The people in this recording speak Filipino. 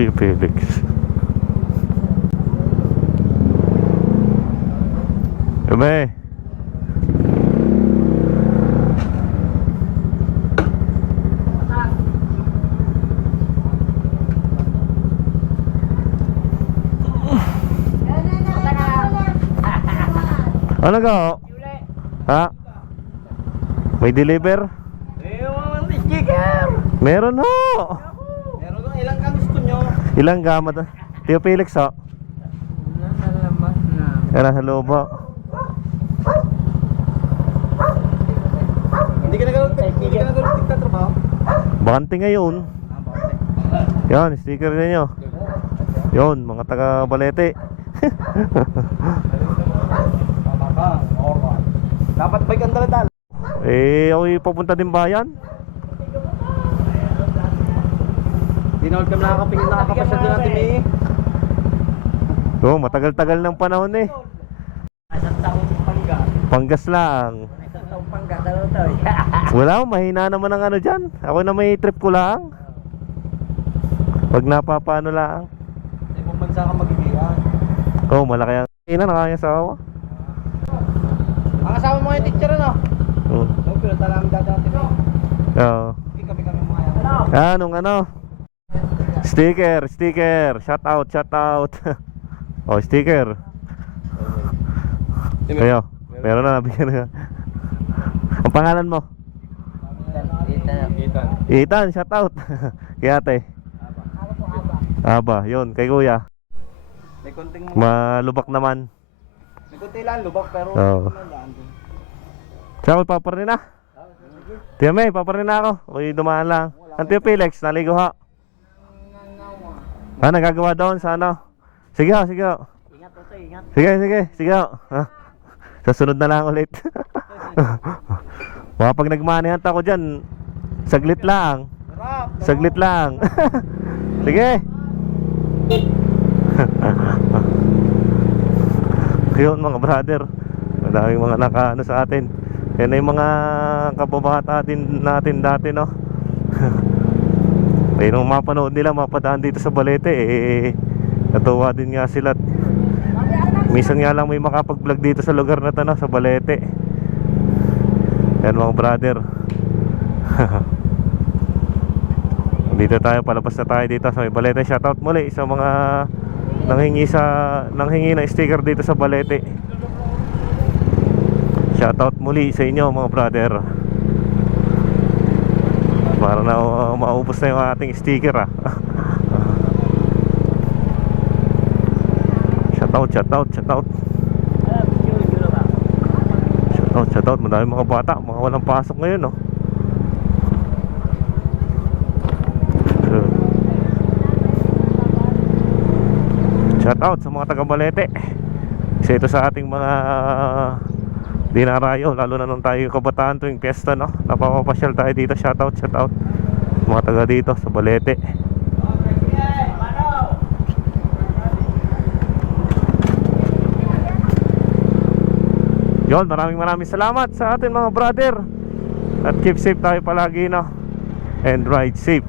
Tio Felix. Ebe. Ano ka? Ha? May deliver? Sticker! Meron ho! Meron kang ilang kang gusto nyo? Ilang gamot? Tio Felix ho? Nalabas na. Kaya sa loob ho. Hindi ka nagulog trabaho? Bakante ngayon. Yan, sticker ninyo. Yun, mga taga Balete. Dapat bike ang daladal. Ako'y papunta din bayan. Di na ulit kami nakakapasyal doon natin eh. Matagal-tagal ng panahon eh. Isang taong Panggas. Panggas lang. Isang taong Panggas. Ano to? Wala, mahina naman ang ano dyan. Ako na may trip ko lang. Pag napapano lang. Ibang bansa ka magigihan. Malaki ang ina, nakakanyasawa. Ang asawa mo yung teacher ano? Pinunta namin dati natin eh. Oo. Kami mga yan. Anong ano? Sticker. Shout out. Sticker. Kayo, meron na, nabigyan na. Ang pangalan mo? Ethan, shout out. Kay ate. Aba, yun, kay kuya. May konting Malubak naman. may konti lang lubak pero Oo. daan doon. Siya ako paparin na. Tiyo may, paparin na ako. Uy, dumaan lang. Ang Tio Felix, naligo ha. Nagagawa doon sa ano? Sige ho. Ingat po ingat. Sige ho. Sa sunod na lang ulit. Mga pag nagmanihant ako dyan, saglit lang. Sige. Yun mga brother, madaming mga nakaano sa atin. Yan ay mga kababata natin dati no. Ayun ang mapanood nila, mapadaan dito sa Balete natuwa din nga sila. Minsan nga lang may makapag-vlog dito sa lugar na to no, sa Balete. Yan mga brother. Dito tayo, palabas na tayo dito sa may Balete. Shoutout muli sa mga nanghingi ng sticker dito sa Balete. Shoutout muli sa inyo mga brother. Para na maubos na yung ating sticker Shoutout. Madami mga bata, mga walang pasok ngayon no. Shoutout sa mga taga Balete. Kasi ito sa ating mga dinarayo, lalo na nung tayo kabataan tuwing piyesta no, napapapasyal tayo dito. Shoutout mga taga dito sa Balete. Yon, maraming salamat sa ating mga brother. At keep safe tayo palagi no. And ride safe.